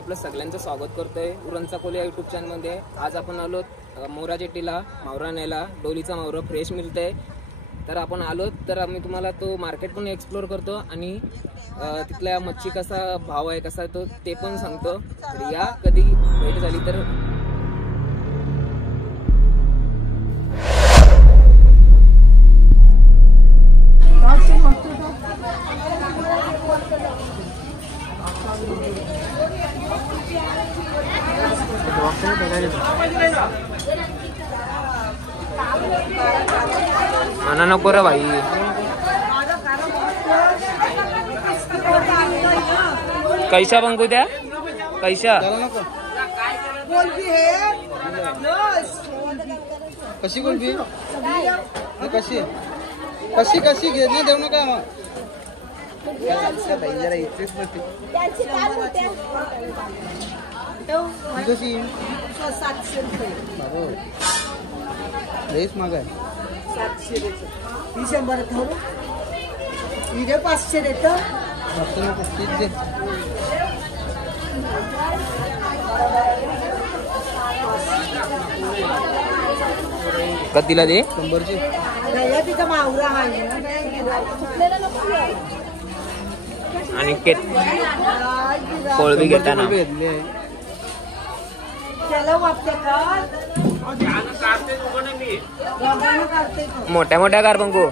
आपलं सगळ्यांचं स्वागत करतोय उरणचा कोली या यूट्यूब चॅनलमध्ये। आज आपण आलो मोरा जेटीला मावरा न्यायला। डोलीचा मावरा फ्रेश मिळतंय, तर आपण आलो तर आम्ही तुम्हाला तो मार्केट पण एक्सप्लोर करतो आणि तिथल्या मच्छी कसा भाव आहे कसा तो ते पण सांगतो। तर या कधी भेट झाली तर मना नको रे भाई। कैसा बंगू द्या कैसा कशी कोलबी कशी कशी कशी घेणे देऊ नका मग जरा इथेच कशी 700 रुपये लईच महाग आहे। 700 देतो 100 थोडं इथे 500 देतो कधीला दे 100ची तिचा मावरा आहे आणि कोळबी घेताना मोठ्या मोठ्या कार बंगू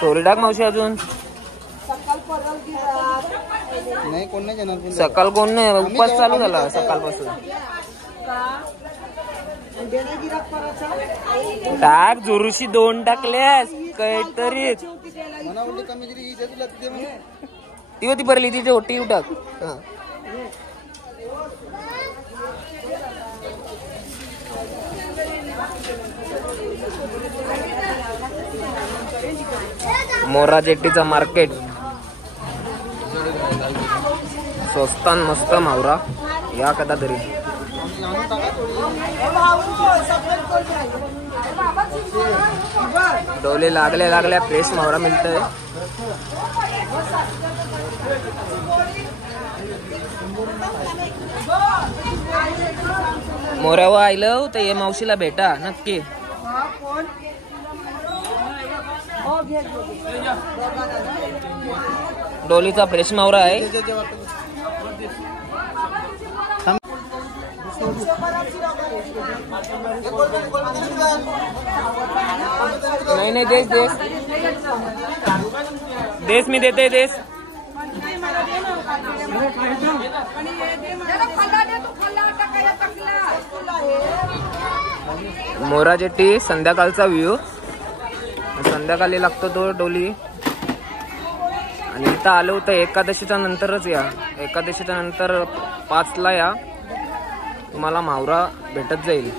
टोली टाक मावशी अजून नाही कोण नाही जाणार सकाळ कोण नाही उपवास चालू झाला सकाळपासून। टाक जोरुशी 2 टाकल्यास काहीतरी ती होती भरली तिची ओटी टाक। मोरा जेट्टीचा मार्केट स्वस्तान मस्त मावरा या कदा तरी डोले लागल्या फ्रेश मावरा मिळतंय। मोरावा आयलं तर ये मावशीला भेटा नक्की। डोलीचा फ्रेश मावरा आहे। नहीं नहीं देश देश देश मी देते देश मोरा जेट्टी संध्याकाळचा व्ह्यू संध्याकाळी लागतो तो डोली। आणि इथं आलो होतं एकादशीच्या नंतरच या एकादशीच्या नंतर 5ला या तुम्हाला मावरा भेटत जाईल।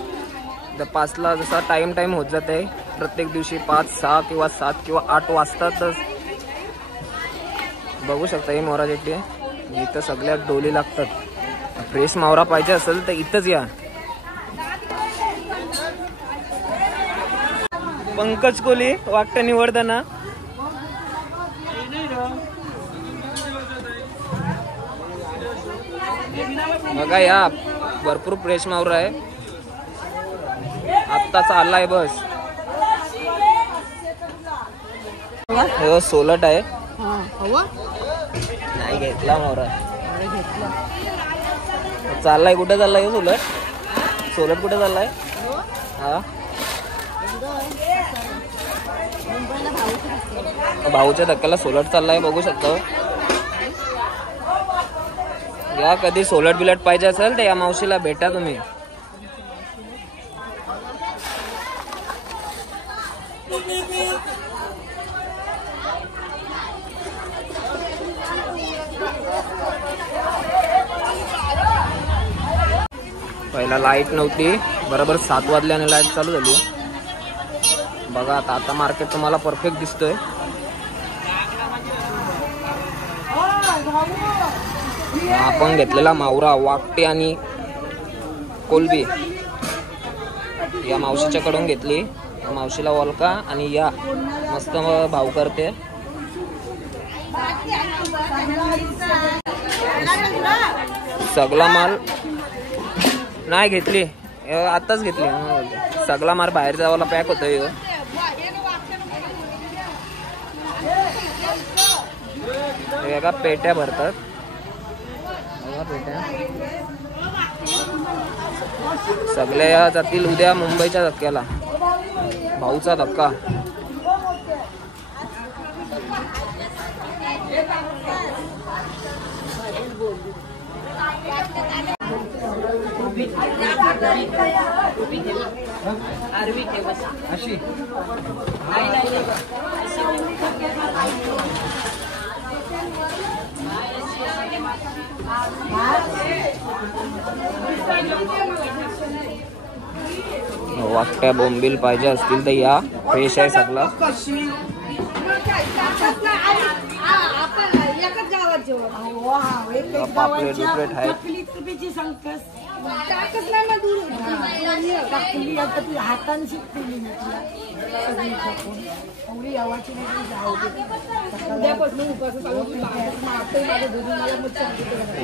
तर 5ला जसा टाइम होत जात आहे प्रत्येक दिवशी 5, 6 किंवा 7 किंवा 8 वाजतातच बघू शकता। ही मोरा जेट्टी आहे, इथं सगळ्या डोली लागतात। फ्रेश मावरा पाहिजे असेल तर इथंच या। पंकज कोली वाकट निवडताना बघा या भरपूर फ्रेश मावरा आहे। आत्ता चाललाय बस हे सोलट आहे नाही घेतला मावरा चाललाय। कुठे चाललाय सोलट कुठे चाललाय? हा भाऊच्या धक्क्याला सोलट चाललाय बघू शकतो। या कधी सोलट बिलट पाहिजे असेल तर या मावशीला भेटा तुम्ही। पहिला लाईट नव्हती, बरोबर 7 वाजल्याने लाईट चालू झाली। बघा आता मार्केट तुम्हाला परफेक्ट दिसतोय। आपण घेतलेला मावरा वाकटे आणि कोलबी या मावशीच्याकडून घेतली मावशीला ओळखा आणि या मस्त भाव करते. सगळा माल नाही घेतली, आताच घेतली. सगळा माल बाहेर जावाला पॅक होतोय. एका पेट्या भरतात. पेट्या सगळ्या जातील उद्या मुंबईच्या धक्क्याला. भाऊचा धक्का. अशी वाकट्या बोंबील पाहिजे असतील तर या. फ्रेश आहे सगळं. पापलेट बिपलेट आहेत.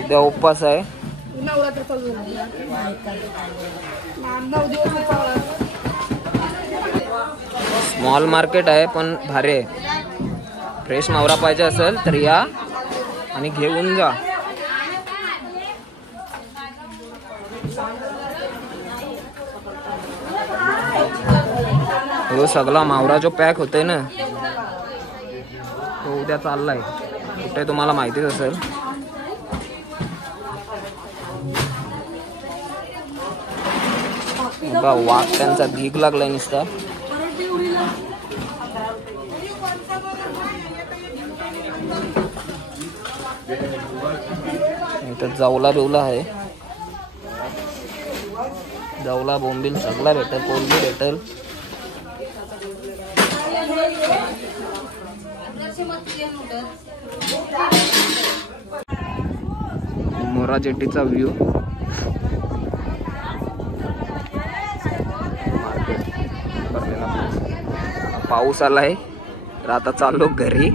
उद्या उपवास आहे. स्मॉल मार्केट आहे पण भारी आहे. फ्रेश मावरा पाहिजे असेल तर या आणि घेऊन जा. तो सगळा मावरा जो पॅक होतोय ना तो उद्या चाललाय कुठे तुम्हाला माहितीच असेल. वाघ त्यांचा भीक लागलाय नुसता. इथं जावला बिवला आहे. जावला बोंबील सगळा भेटल. कोलबी भेटल. मोरा जेटीचा व्ह्यू. पाऊस आलाय तर आता चाललो घरी.